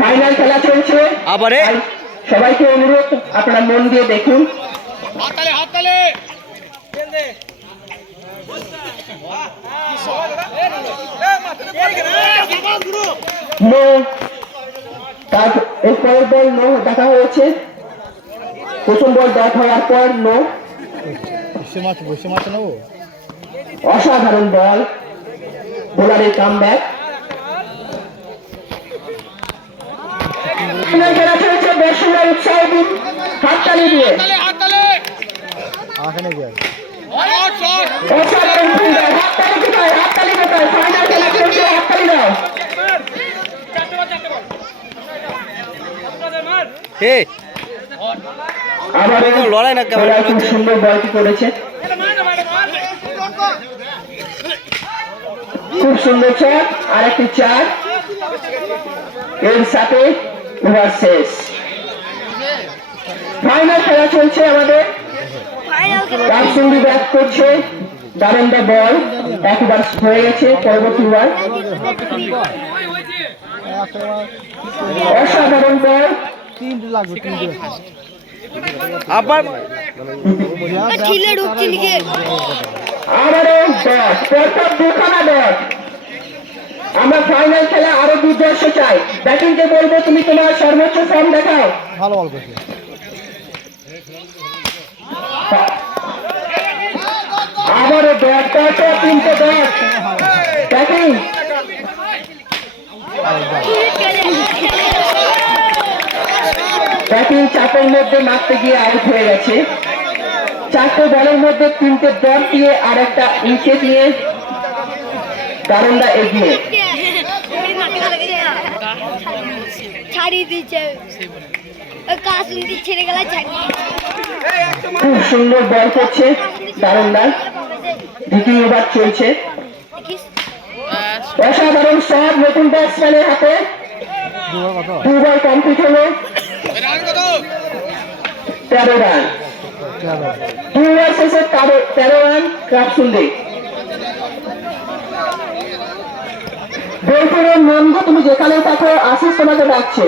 Final খেলা চলছে আবারে সবাইকে অনুরোধ আপনারা মন দিয়ে দেখুন। এরপরের বল নো দেখা হয়েছে। প্রথম বল ব্যাট হওয়ার পর নো। অসাধারণ বল, বোলারের কামব্যাক। খেলা চলছে, দর্শকরা উৎসাহ দিন হাততালি দিয়ে। অসাধারণ ফিল্ডার, হাততালি কোথায়, হাততালি কোথায়? ফাইনাল খেলা চলছে, হাততালি দাও। লড়াই না, খুব সুন্দর বলটি করেছে, খুব সুন্দর শট। আর একটি 4, এর সাথে ওভার শেষ। ফাইনাল খেলা চলছে আমাদের। কাকসুন্দি ব্যাট করছে, দারুণ বল, একবার হয়ে গেছে। পরবর্তী ওভার, অসাধারণ বল, আবারও ডট, পরপর দুখানা ডট। আমরা ফাইনাল খেলা আরো দুর্ধর্ষ চাই। ব্যাটিংকে বলবো তুমি তোমার সর্বোচ্চ ফর্ম দেখাও। ভালো বল করছে, আবারও ডট, পরপর 3টে ডট। ব্যাটিং ব্যাটিং চাপের মধ্যে মারতে গিয়ে আউট হয়ে গেছে। 4টে বলের মধ্যে 3টে ডট দিয়ে আর একটা উইকেট নিয়ে দারুণরা এগিয়ে। খুব সুন্দর বল করছে দারুণরা। দ্বিতীয় ওভার চলছে, অসাধারণ শট নতুন ব্যাটসম্যানের হাতে। 2 বল কমপ্লিট হলো, 13 রান। 2 ওভার শেষে 13 রান কাকসুন্দি। বলপুরের নন্দ, তুমি যেখানে থাকো আশিস তোমাকে ডাকছে।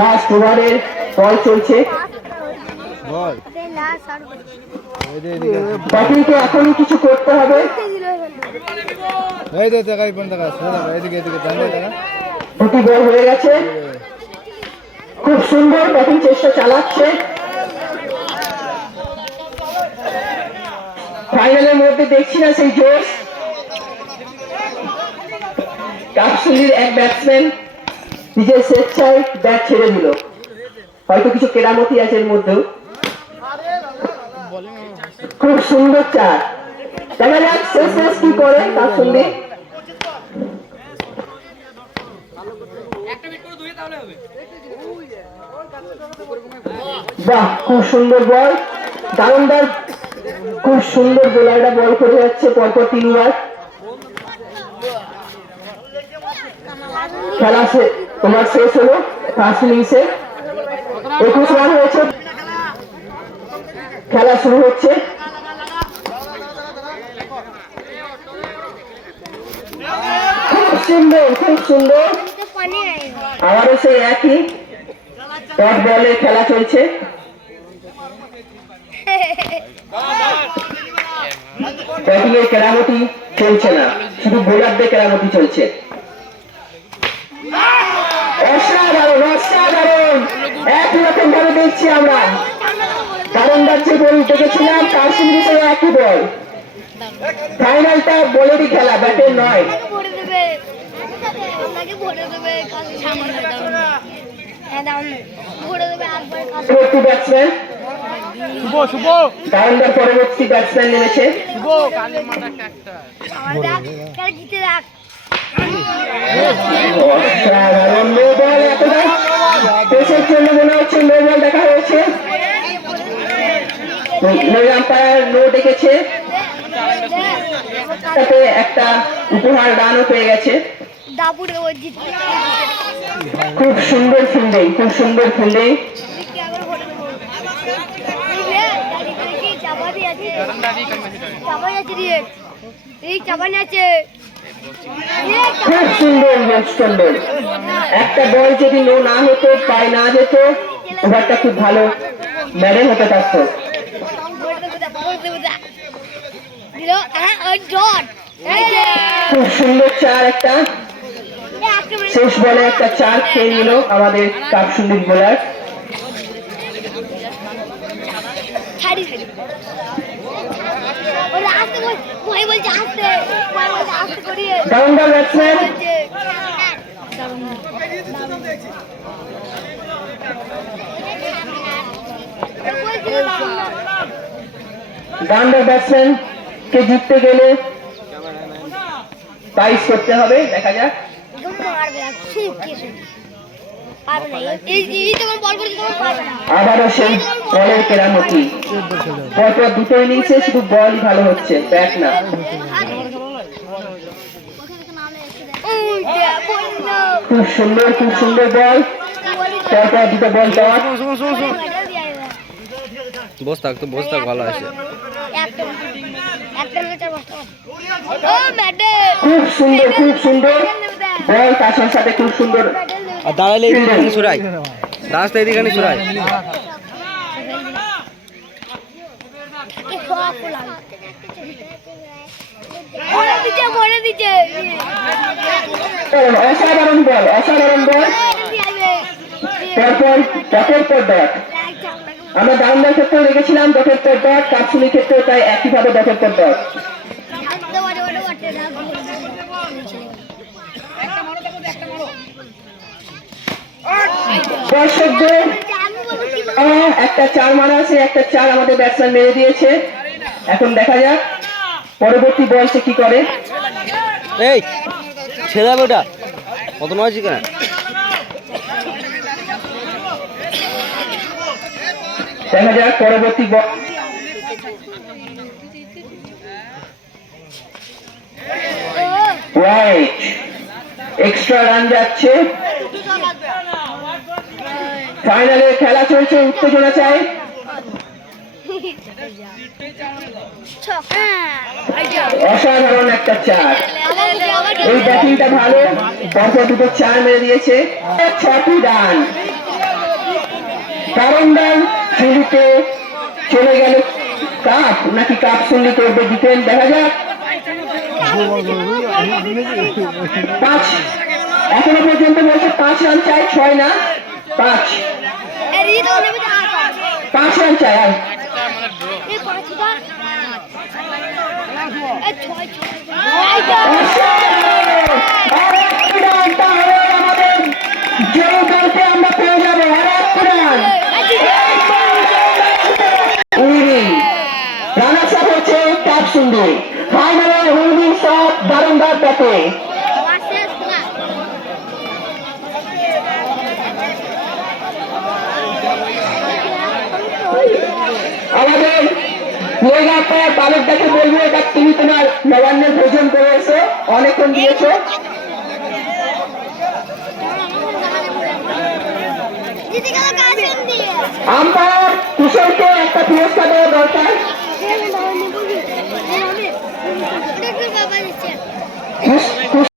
লাস্ট ওভারের বল চলছে। ব্যাটিংকে এখনই কিছু করতে হবে। দুটি বল হয়ে গেছে, খুব সুন্দর ব্যাটিং চেষ্টা চালাচ্ছে। ফাইনালের মধ্যে দেখছি না সেই জোশ। কাকসুন্দির এক ব্যাটসম্যান নিজের স্বেচ্ছায় ব্যাট ছেড়ে দিল, হয়তো কিছু কেরামতি আছে এর মধ্যেও। খুব সুন্দর 4। দেখা যাক শেষ কি করে কাকসুন্দি। বাহ, খুব সুন্দর বল, দারুণদার, খুব সুন্দর বোলাররা বল করে যাচ্ছে পরপর 3 ওভার। খেলা তোমার শেষ হলো, ফার্স্ট ইনিংসে 21 রান হয়েছে। খেলা শুরু হচ্ছে। খুব সুন্দর, খুব সুন্দর, আবারও সেই একই ডট বলে খেলা চলছে। ব্যাটিং এর কেরামতি চলছে না, শুধু বোলারদের কেরামতি চলছে। অসাধারণ, অসাধারণ, একরকম ভাবে দেখছি আমরা। দারুণদার যে বল দেখেছিলাম কাকসুন্দি সেই একই বল। ফাইনালটা বলেরই খেলা, ব্যাটের নয়। ব্যাটসম্যান দারুণদার পরবর্তী ব্যাটসম্যান নেমেছে। দেশের জন্য মনে হচ্ছে নো বল দেখা হয়েছে। আম্পায়ার নো ডেকেছে, তাতে একটা উপহার দানও পেয়ে গেছে। খুব সুন্দর ফিল্ডিং, খুব সুন্দর ফিল্ডিং। খুব সুন্দর সুন্দর। একটা বল যদি নো না হতো, পায়ে না যেত, ওভারটা খুব ভালো ম্যাডেল হতে পারতো। খুব সুন্দর চার একটা, শেষ বলে একটা চার খেয়ে নিল আমাদের কাপসুন্দির বোলার। ডাউনডার ব্যাটসম্যান, ডাউনডার ব্যাটসম্যান কে জিততে গেলে প্রাইজ করতে হবে, দেখা যাক। আবারও সেই বলের কেরামতি, পরপর দুটো ইনিংসে শুধু বল ভালো হচ্ছে, ব্যাট না। খুব সুন্দর, খুব সুন্দর বল, পরপর দুটো বল দেওয়া। বস থাক ভালো আছে। খুব সুন্দর, খুব সুন্দর বল, তার সাথে খুব সুন্দর। দাঁড়ালে এইদিকে সুরাই, রাস্তা এইদিকে সুরাই। অসাধারণ বল, অসাধারণ বল, পরপর ডটের পর ডট। আমরা ডাউনডার ক্ষেত্রেও রেখেছিলাম ডটের পর ডট, কাপসুলির ক্ষেত্রেও তাই একইভাবে ডটের পর ডট। দর্শকদের একটা চার মারা আছে, একটা চার আমাদের ব্যাটসম্যান মেরে দিয়েছে। এখন দেখা যাক পরবর্তী বল সে কি করে। এই ছেড়ে যাবে ওটা, কত নয় কেন? দেখা যাক পরবর্তী বল। রাইট, এক্সট্রা রান যাচ্ছে। ফাইনালে খেলা চলছে, উত্তেজনা চাই। অসাধারণ একটা চার, এই ব্যাটিংটা ভালো, পরপর দুটো চার মেরে দিয়েছে, 6টি রান। কারণদান সুলিতে চলে গেল কাপ, নাকি কাপ সুলি করবে জিতেন, দেখা যাক। 5 এখনো পর্যন্ত বলছে 5 রান চাই, 6 না 5 রান চাই। আর আমাদের যে দলকে আমরা পেয়ে যাবো আর এক রান। রানার্স আপ হচ্ছে কাপসুন্দি, ফাইনালে উইনিং শট দারুণদার ব্যাটে। আমাদের বালক দেখে বলবো, এটা তুমি তোমার নবান্নের ভোজন করে এসো, অনেকক্ষণ দিয়েছো। আম্পায়ার কুশলকে একটা পুরস্কার দেওয়া দরকার।